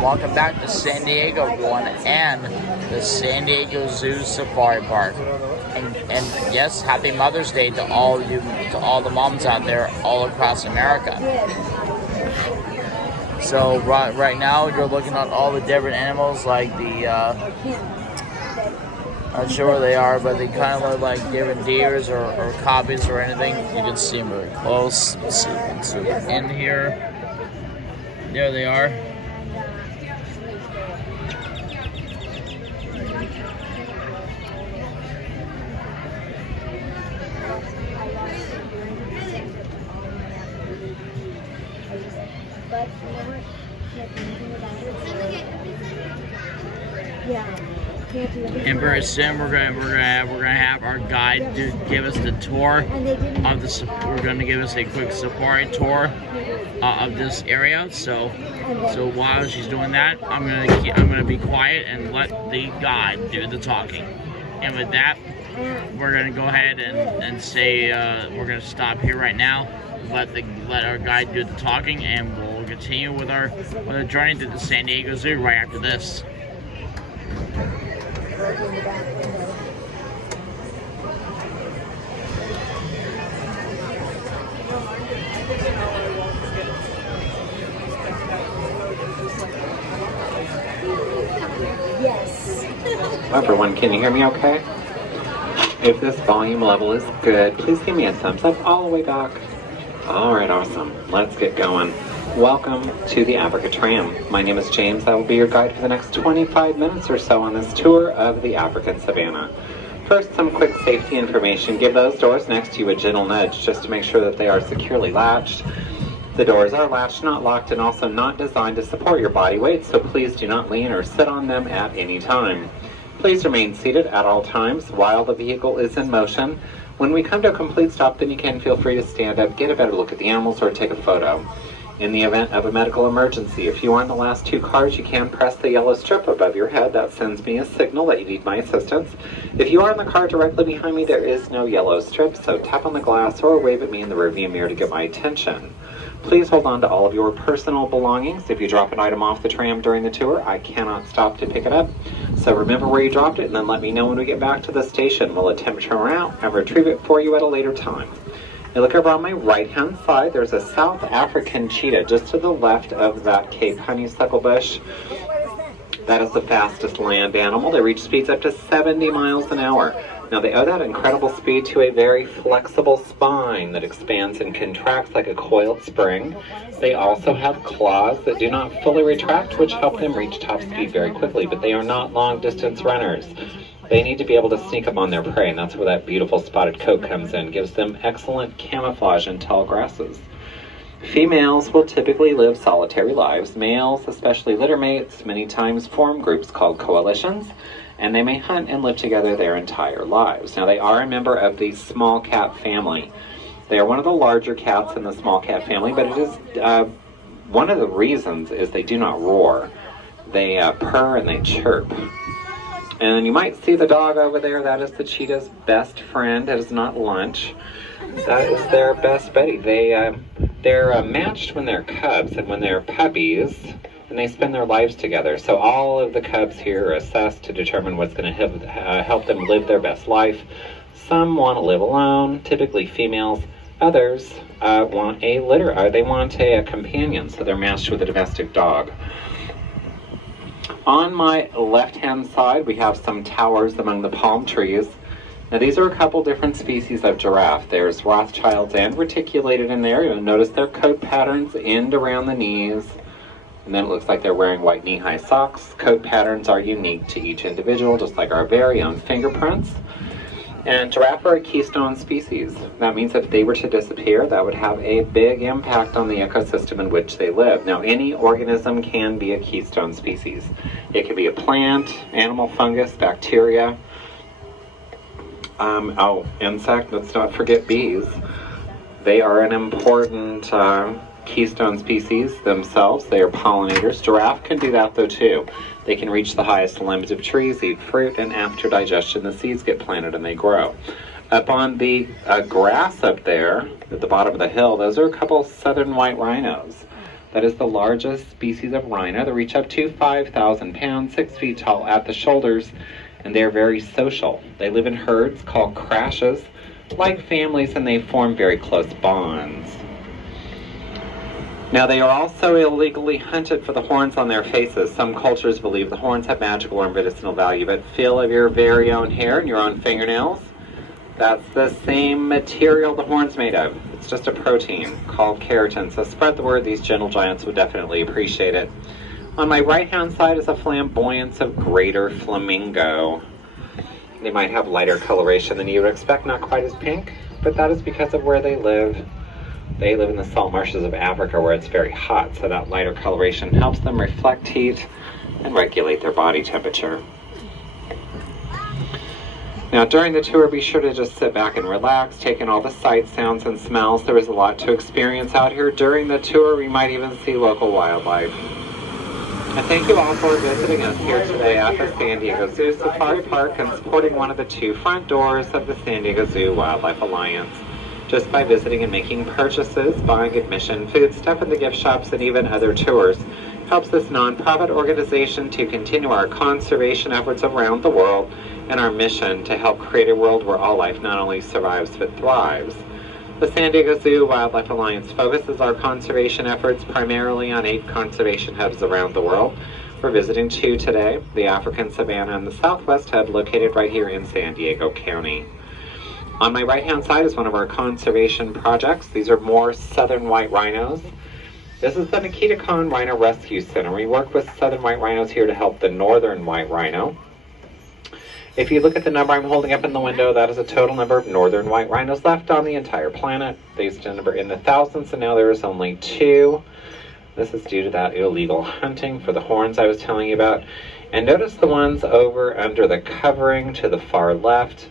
Welcome back to San Diego, everyone, and the San Diego Zoo Safari Park. And yes, happy Mother's Day to all the moms out there all across America. So right now you're looking at all the different animals, like the not sure where they are, but they kind of look like different deers or copies or anything. You can see them really close. Let's see if we can zoom in here. There they are. And very soon we're gonna have our guide give us the tour of the. We're gonna give us a quick safari tour of this area. So while she's doing that, I'm gonna be quiet and let the guide do the talking. And with that, we're gonna go ahead and say we're gonna stop here right now. Let our guide do the talking, and we'll continue with our journey to the San Diego Zoo right after this. Yes. Everyone, can you hear me okay? If this volume level is good, please give me a thumbs up all the way back. Alright, awesome. Let's get going. Welcome to the Africa Tram. My name is James. I will be your guide for the next 25 minutes or so on this tour of the African savannah. First, some quick safety information. Give those doors next to you a gentle nudge just to make sure that they are securely latched. The doors are latched, not locked, and also not designed to support your body weight, so please do not lean or sit on them at any time. Please remain seated at all times while the vehicle is in motion. When we come to a complete stop, then you can feel free to stand up, get a better look at the animals, or take a photo. In the event of a medical emergency, if you are in the last two cars, you can press the yellow strip above your head. That sends me a signal that you need my assistance. If you are in the car directly behind me, there is no yellow strip, so tap on the glass or wave at me in the rearview mirror to get my attention. Please hold on to all of your personal belongings. If you drop an item off the tram during the tour, I cannot stop to pick it up. So remember where you dropped it and then let me know when we get back to the station. We'll attempt to turn around and retrieve it for you at a later time. You look over on my right-hand side, there's a South African cheetah just to the left of that Cape honeysuckle bush. That is the fastest land animal. They reach speeds up to 70 miles an hour. Now they owe that incredible speed to a very flexible spine that expands and contracts like a coiled spring. They also have claws that do not fully retract, which help them reach top speed very quickly, but they are not long-distance runners. They need to be able to sneak up on their prey, and that's where that beautiful spotted coat comes in. Gives them excellent camouflage in tall grasses. Females will typically live solitary lives. Males, especially litter mates, many times form groups called coalitions, and they may hunt and live together their entire lives. Now, they are a member of the small cat family. They are one of the larger cats in the small cat family, but it is one of the reasons is they do not roar. They purr and they chirp. And you might see the dog over there. That is the cheetah's best friend. That is not lunch. That is their best buddy. They're matched when they're cubs and when they're puppies, and they spend their lives together. So all of the cubs here are assessed to determine what's going to help them live their best life. Some want to live alone, typically females. Others want a litter. They want a companion, so they're matched with a domestic dog. On my left-hand side, we have some towers among the palm trees. Now, these are a couple different species of giraffe. There's Rothschilds and reticulated in there. You'll notice their coat patterns end around the knees. And then it looks like they're wearing white knee-high socks. Coat patterns are unique to each individual, just like our very own fingerprints. And giraffe are a keystone species. That means if they were to disappear, that would have a big impact on the ecosystem in which they live. Now, any organism can be a keystone species. It can be a plant, animal, fungus, bacteria. Insect, let's not forget bees. They are an important keystone species themselves. They are pollinators. Giraffe can do that though too. They can reach the highest limbs of trees, eat fruit, and after digestion the seeds get planted and they grow. Up on the grass up there at the bottom of the hill, those are a couple southern white rhinos. That is the largest species of rhino. They reach up to 5,000 pounds, 6 feet tall at the shoulders, and they're very social. They live in herds called crashes, like families, and they form very close bonds. Now, they are also illegally hunted for the horns on their faces. Some cultures believe the horns have magical or medicinal value, but feel of your very own hair and your own fingernails. That's the same material the horn's made of. It's just a protein called keratin. So spread the word. These gentle giants would definitely appreciate it. On my right-hand side is a flamboyance of greater flamingo. They might have lighter coloration than you would expect, not quite as pink, but that is because of where they live. They live in the salt marshes of Africa where it's very hot, so that lighter coloration helps them reflect heat and regulate their body temperature. Now, during the tour, be sure to just sit back and relax, take in all the sights, sounds, and smells. There is a lot to experience out here. During the tour, we might even see local wildlife. And thank you all for visiting us here today at the San Diego Zoo Safari Park and supporting one of the 2 front doors of the San Diego Zoo Wildlife Alliance. Just by visiting and making purchases, buying admission, food, stuff in the gift shops, and even other tours helps this nonprofit organization to continue our conservation efforts around the world and our mission to help create a world where all life not only survives but thrives. The San Diego Zoo Wildlife Alliance focuses our conservation efforts primarily on 8 conservation hubs around the world. We're visiting 2 today, the African Savanna and the Southwest Hub located right here in San Diego County. On my right-hand side is one of our conservation projects. These are more southern white rhinos. This is the Nikita Khan Rhino Rescue Center. We work with southern white rhinos here to help the northern white rhino. If you look at the number I'm holding up in the window, that is a total number of northern white rhinos left on the entire planet. They used to number in the thousands, and now there is only 2. This is due to that illegal hunting for the horns I was telling you about. And notice the ones over under the covering to the far left.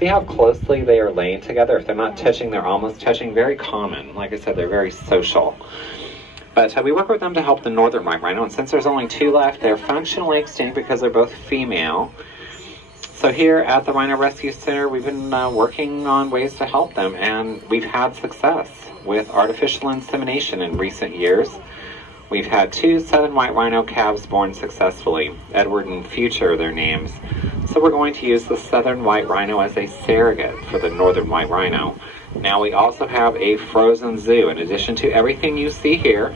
See how closely they are laying together? If they're not touching, they're almost touching. Very common. Like I said, they're very social. But we work with them to help the northern white rhino, and since there's only 2 left, they're functionally extinct because they're both female. So here at the Rhino Rescue Center, we've been working on ways to help them, and we've had success with artificial insemination in recent years. We've had 2 southern white rhino calves born successfully. Edward and Future are their names. So we're going to use the southern white rhino as a surrogate for the northern white rhino. Now we also have a frozen zoo, in addition to everything you see here,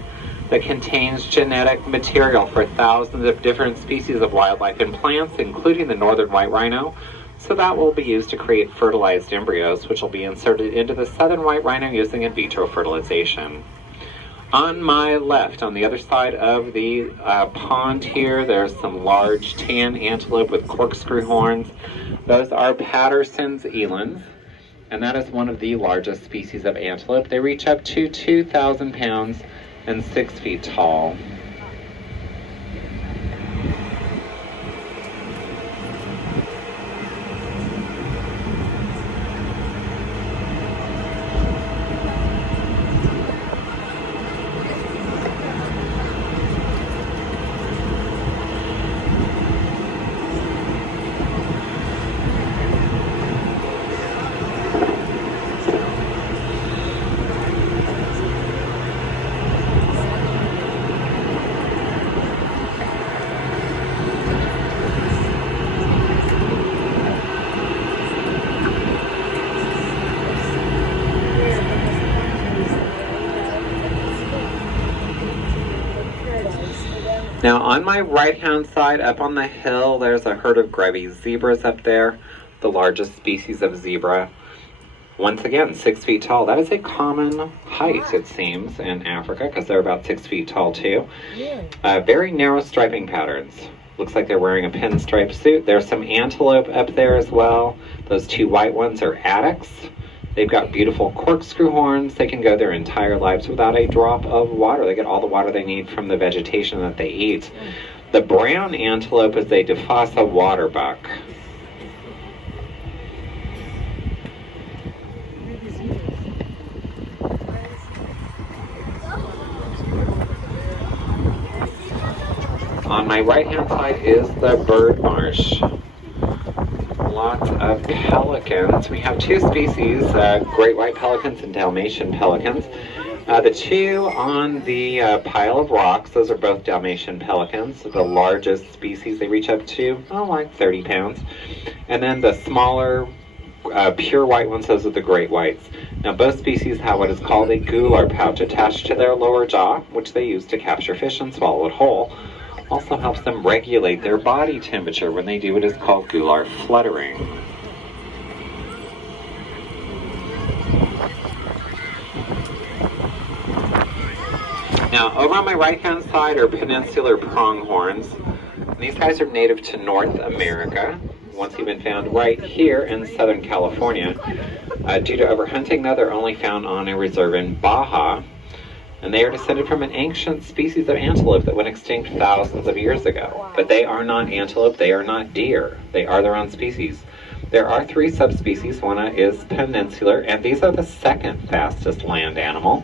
that contains genetic material for thousands of different species of wildlife and plants, including the northern white rhino. So that will be used to create fertilized embryos, which will be inserted into the southern white rhino using in vitro fertilization. On my left, on the other side of the pond here, there's some large tan antelope with corkscrew horns. Those are Patterson's elands, and that is one of the largest species of antelope. They reach up to 2,000 pounds and 6 feet tall. Now on my right-hand side, up on the hill, there's a herd of grevy zebras up there, the largest species of zebra. Once again, 6 feet tall. That is a common height, it seems, in Africa, because they're about 6 feet tall too. Very narrow striping patterns. Looks like they're wearing a pinstripe suit. There's some antelope up there as well. Those 2 white ones are addax. They've got beautiful corkscrew horns. They can go their entire lives without a drop of water. They get all the water they need from the vegetation that they eat. The brown antelope is a Defasa water buck. On my right-hand side is the bird marsh. Lots of pelicans. We have 2 species, great white pelicans and Dalmatian pelicans. The two on the pile of rocks, those are both Dalmatian pelicans. The largest species, they reach up to, like 30 pounds. And then the smaller, pure white ones, those are the great whites. Now, both species have what is called a gular pouch attached to their lower jaw, which they use to capture fish and swallow it whole. Also helps them regulate their body temperature when they do what is called gular fluttering. Now, over on my right-hand side are peninsular pronghorns. These guys are native to North America. Once they've been found right here in Southern California. Due to overhunting, though, they're only found on a reserve in Baja. And they are descended from an ancient species of antelope that went extinct thousands of years ago. But they are not antelope, they are not deer. They are their own species. There are 3 subspecies. One is peninsular, and these are the second fastest land animal.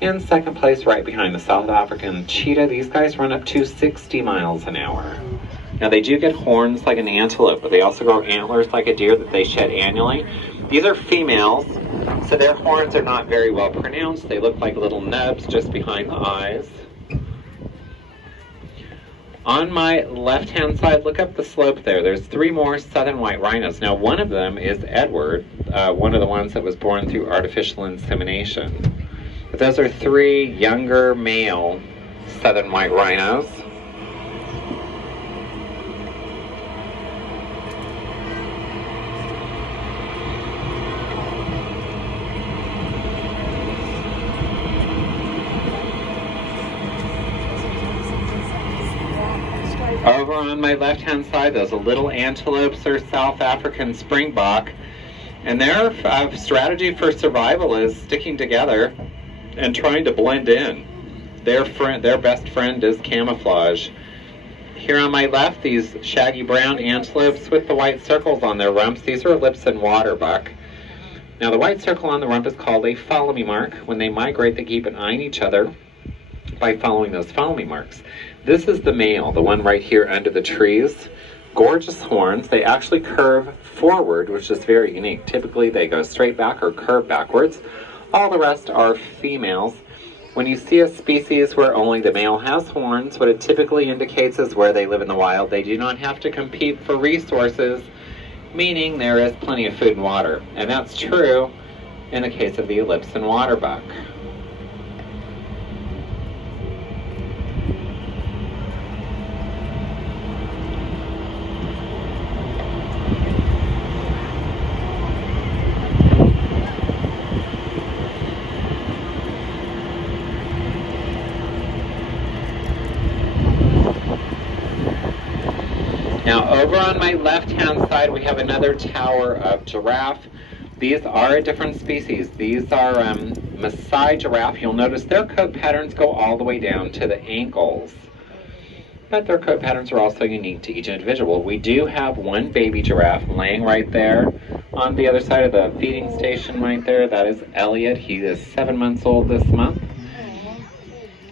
In second place, right behind the South African cheetah, these guys run up to 60 miles an hour. Now, they do get horns like an antelope, but they also grow antlers like a deer that they shed annually. These are females, so their horns are not very well pronounced. They look like little nubs just behind the eyes. On my left-hand side, look up the slope there. There's 3 more southern white rhinos. Now, one of them is Edward, one of the ones that was born through artificial insemination. But those are 3 younger male southern white rhinos. Over on my left-hand side, those are little antelopes or South African springbok. And their strategy for survival is sticking together and trying to blend in. Their best friend is camouflage. Here on my left, these shaggy brown antelopes with the white circles on their rumps. These are Ellipsan waterbuck. Now, the white circle on the rump is called a follow me mark. When they migrate, they keep an eye on each other by following those follow me marks. This is the male, the one right here under the trees. Gorgeous horns. They actually curve forward, which is very unique. Typically, they go straight back or curve backwards. All the rest are females. When you see a species where only the male has horns, what it typically indicates is where they live in the wild. They do not have to compete for resources, meaning there is plenty of food and water. And that's true in the case of the Ellipsan waterbuck. Now, over on my left-hand side, we have another tower of giraffe. These are a different species. These are Maasai giraffe. You'll notice their coat patterns go all the way down to the ankles. But their coat patterns are also unique to each individual. We do have one baby giraffe laying right there on the other side of the feeding station right there. That is Elliot. He is 7 months old this month.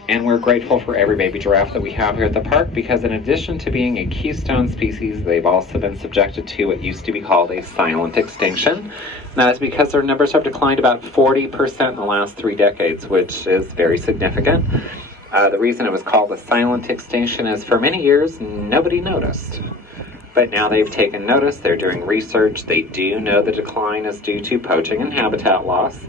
And we're grateful for every baby giraffe that we have here at the park because in addition to being a keystone species, they've also been subjected to what used to be called a silent extinction. And that is because their numbers have declined about 40% in the last 3 decades, which is very significant. The reason it was called a silent extinction is for many years, nobody noticed. But now they've taken notice, they're doing research, they do know the decline is due to poaching and habitat loss.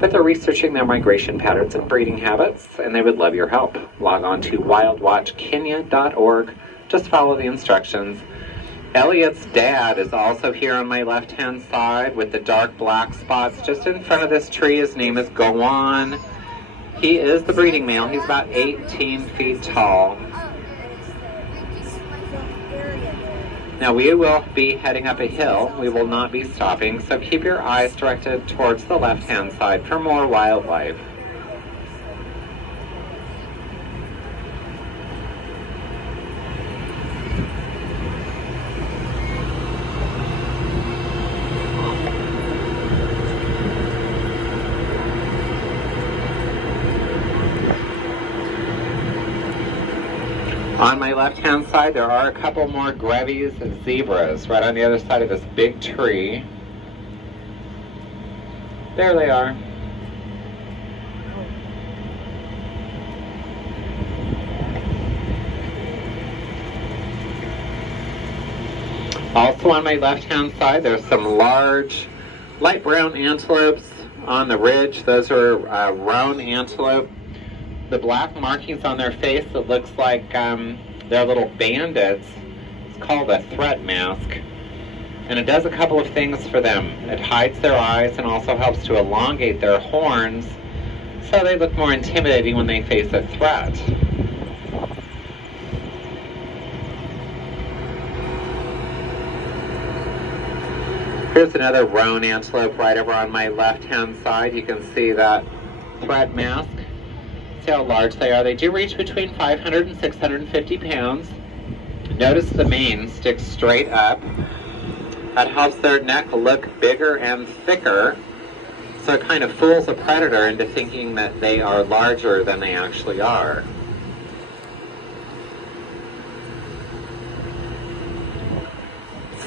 But they're researching their migration patterns and breeding habits, and they would love your help. Log on to wildwatchkenya.org. Just follow the instructions. Elliot's dad is also here on my left-hand side with the dark black spots just in front of this tree. His name is Gowan. He is the breeding male. He's about 18 feet tall. Now we will be heading up a hill. We will not be stopping, so keep your eyes directed towards the left-hand side for more wildlife. On my left-hand side, there are a couple more grevies and zebras right on the other side of this big tree. There they are. Also on my left-hand side, there's some large light brown antelopes on the ridge. Those are roan antelope. The black markings on their face that looks like they're little bandits. It's called a threat mask. And it does a couple of things for them. It hides their eyes and also helps to elongate their horns so they look more intimidating when they face a threat. Here's another roan antelope right over on my left-hand side. You can see that thread mask. See how large they are. They do reach between 500 and 650 pounds. Notice the mane sticks straight up. That helps their neck look bigger and thicker. So it kind of fools a predator into thinking that they are larger than they actually are.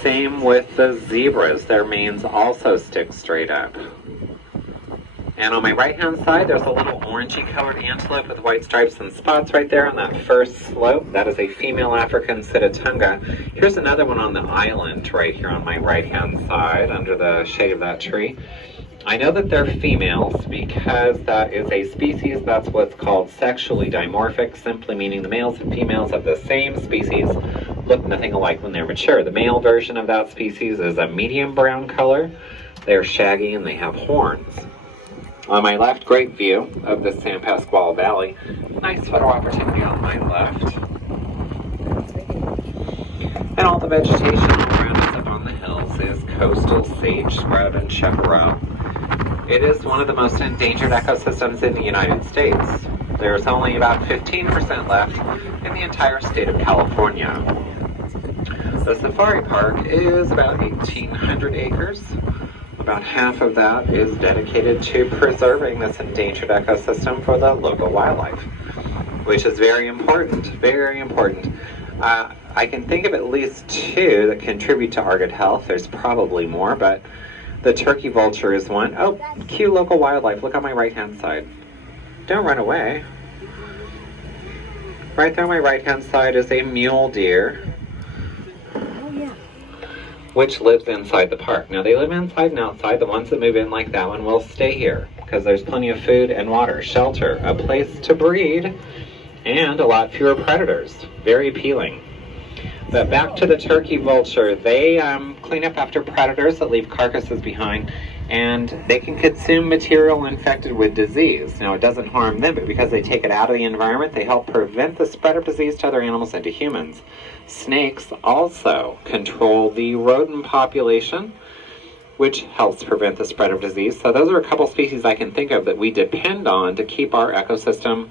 Same with the zebras. Their manes also stick straight up. And on my right-hand side, there's a little orangey colored antelope with white stripes and spots right there on that first slope. That is a female African Sitatunga. Here's another one on the island right here on my right-hand side under the shade of that tree. I know that they're females because that is a species that's what's called sexually dimorphic, simply meaning the males and females of the same species look nothing alike when they're mature. The male version of that species is a medium brown color. They're shaggy and they have horns. On my left, great view of the San Pasqual Valley. Nice photo opportunity on my left. And all the vegetation all around us up on the hills is coastal sage scrub and chaparral. It is one of the most endangered ecosystems in the United States. There's only about 15% left in the entire state of California. The safari park is about 1,800 acres. About half of that is dedicated to preserving this endangered ecosystem for the local wildlife, which is very important, very important. I can think of at least two that contribute to our good health. There's probably more, but the turkey vulture is one. Oh, cute local wildlife. Look on my right-hand side. Don't run away. Right there on my right-hand side is a mule deer, which lives inside the park. Now, they live inside and outside. The ones that move in like that one will stay here because there's plenty of food and water, shelter, a place to breed, and a lot fewer predators. Very appealing. But back to the turkey vulture. They clean up after predators that leave carcasses behind, and they can consume material infected with disease. Now, it doesn't harm them, but because they take it out of the environment, they help prevent the spread of disease to other animals and to humans. Snakes also control the rodent population, which helps prevent the spread of disease. So those are a couple species I can think of that we depend on to keep our ecosystem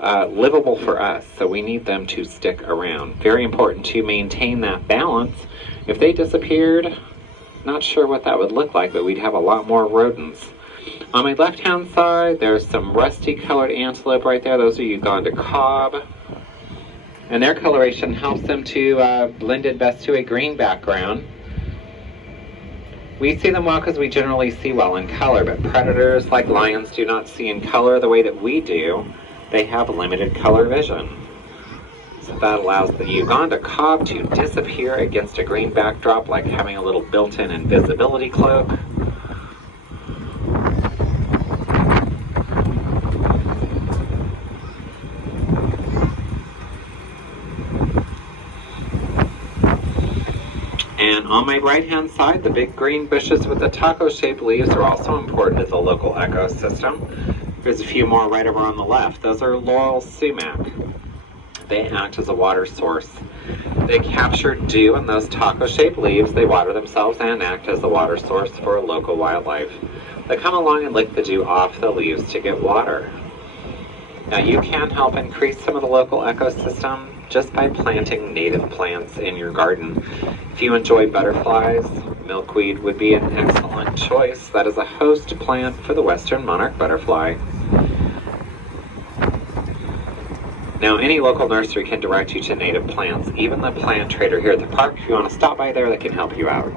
livable for us. So we need them to stick around. Very important to maintain that balance. If they disappeared, not sure what that would look like, but we'd have a lot more rodents. On my left-hand side, there's some rusty-colored antelope right there. Those are Uganda cob. And their coloration helps them to blend in best to a green background. We see them well because we generally see well in color, but predators like lions do not see in color the way that we do. They have limited color vision. So that allows the Uganda cob to disappear against a green backdrop, like having a little built-in invisibility cloak. And on my right-hand side, the big green bushes with the taco-shaped leaves are also important to the local ecosystem. There's a few more right over on the left. Those are laurel sumac. They act as a water source. They capture dew in those taco-shaped leaves. They water themselves and act as a water source for local wildlife. They come along and lick the dew off the leaves to get water. Now, you can help increase some of the local ecosystem just by planting native plants in your garden. If you enjoy butterflies, milkweed would be an excellent choice. That is a host plant for the western monarch butterfly. Now, any local nursery can direct you to native plants. Even the plant trader here at the park, if you want to stop by there, they can help you out.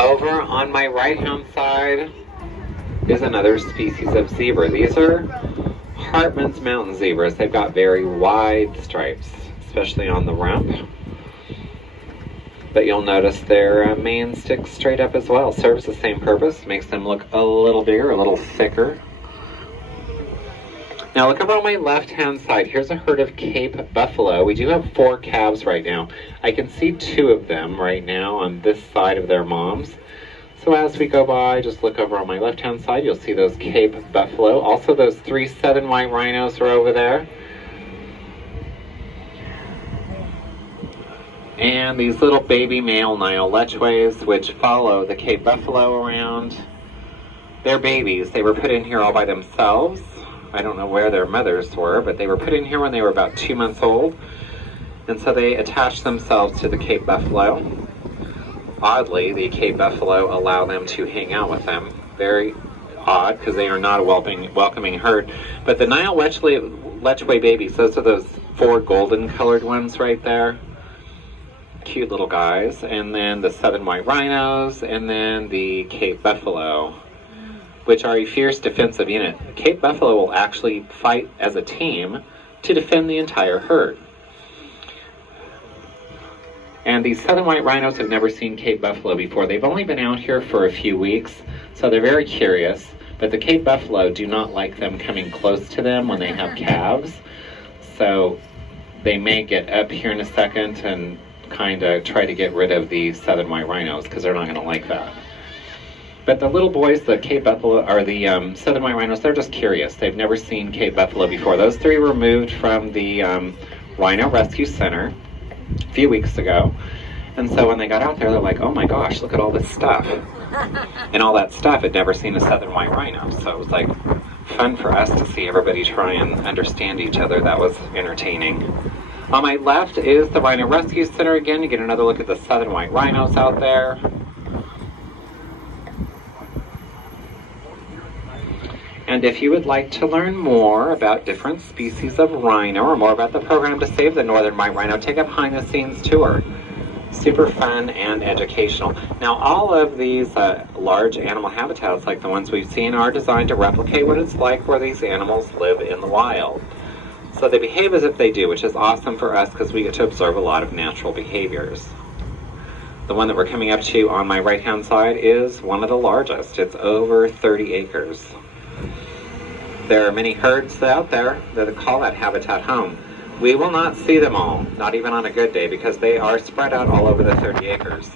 Over on my right-hand side is another species of zebra. These are Hartman's mountain zebras. They've got very wide stripes, especially on the rump. But you'll notice their mane sticks straight up as well. Serves the same purpose, makes them look a little bigger, a little thicker. Now look over on my left-hand side. Here's a herd of Cape buffalo. We do have 4 calves right now. I can see 2 of them right now on this side of their moms. So as we go by, just look over on my left-hand side. You'll see those Cape buffalo. Also, those 3 southern white rhinos are over there. And these little baby male Nile lechways, which follow the Cape buffalo around. They're babies. They were put in here all by themselves. I don't know where their mothers were, but they were put in here when they were about 2 months old. And so they attached themselves to the Cape buffalo. Oddly, the Cape buffalo allow them to hang out with them. Very odd, because they are not a welcoming herd. But the Nile lechway babies, those are those 4 golden colored ones right there. Cute little guys. And then the southern white rhinos, and then the Cape buffalo, which are a fierce defensive unit. The Cape buffalo will actually fight as a team to defend the entire herd. And these southern white rhinos have never seen Cape buffalo before. They've only been out here for a few weeks, so they're very curious. But the Cape buffalo do not like them coming close to them when they have calves. So they may get up here in a second and kind of try to get rid of the southern white rhinos, because they're not going to like that. But the little boys, the Cape buffalo, or the southern white rhinos, they're just curious. They've never seen Cape buffalo before. Those 3 were moved from the Rhino Rescue Center a few weeks ago. And so when they got out there, they're like, oh my gosh, look at all this stuff. And all that stuff had never seen a southern white rhino. So it was like fun for us to see everybody try and understand each other. That was entertaining. On my left is the Rhino Rescue Center again. You get another look at the southern white rhinos out there. And if you would like to learn more about different species of rhino, or more about the program to save the northern white rhino, take a behind-the-scenes tour. Super fun and educational. Now, all of these large animal habitats, like the ones we've seen, are designed to replicate what it's like where these animals live in the wild. So they behave as if they do, which is awesome for us because we get to observe a lot of natural behaviors. The one that we're coming up to on my right-hand side is one of the largest. It's over 30 acres. There are many herds out there that call that habitat home. We will not see them all, not even on a good day, because they are spread out all over the 30 acres.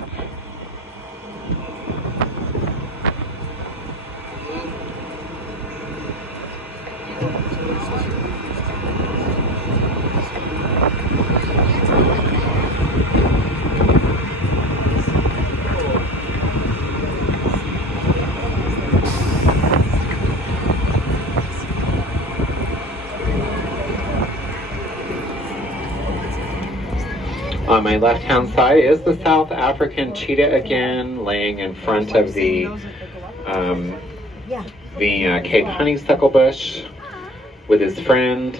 On my left-hand side is the South African cheetah again, laying in front of the Cape honeysuckle bush with his friend.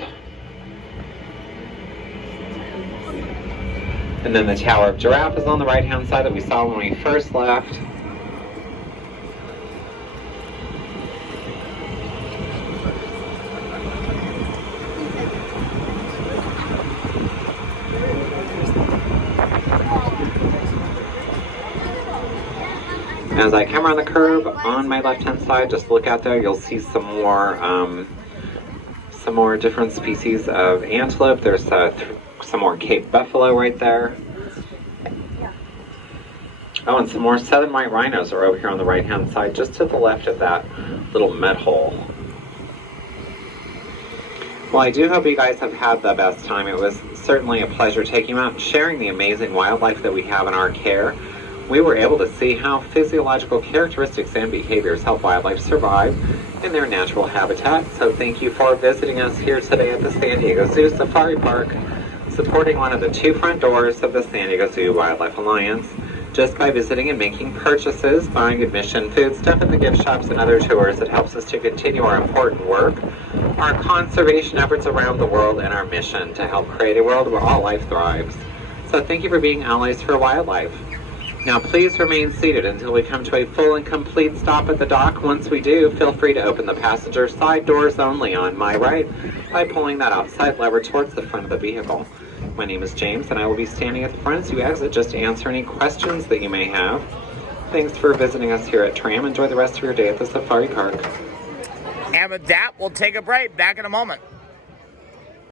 And then the Tower of Giraffe is on the right-hand side that we saw when we first left. As I come around the curve on my left-hand side, just look out there, you'll see some more different species of antelope. There's some more Cape buffalo right there. Oh, and some more southern white rhinos are over here on the right-hand side, just to the left of that little mud hole. Well, I do hope you guys have had the best time. It was certainly a pleasure taking you out and sharing the amazing wildlife that we have in our care. We were able to see how physiological characteristics and behaviors help wildlife survive in their natural habitat. So thank you for visiting us here today at the San Diego Zoo Safari Park, supporting one of the 2 front doors of the San Diego Zoo Wildlife Alliance. Just by visiting and making purchases, buying admission, food, stuff at the gift shops, and other tours, it helps us to continue our important work, our conservation efforts around the world, and our mission to help create a world where all life thrives. So thank you for being allies for wildlife. Now please remain seated until we come to a full and complete stop at the dock. Once we do, feel free to open the passenger side doors only on my right by pulling that outside lever towards the front of the vehicle. My name is James and I will be standing at the front as you exit just to answer any questions that you may have. Thanks for visiting us here at Tram. Enjoy the rest of your day at the Safari Park. And with that, we'll take a break. Back in a moment.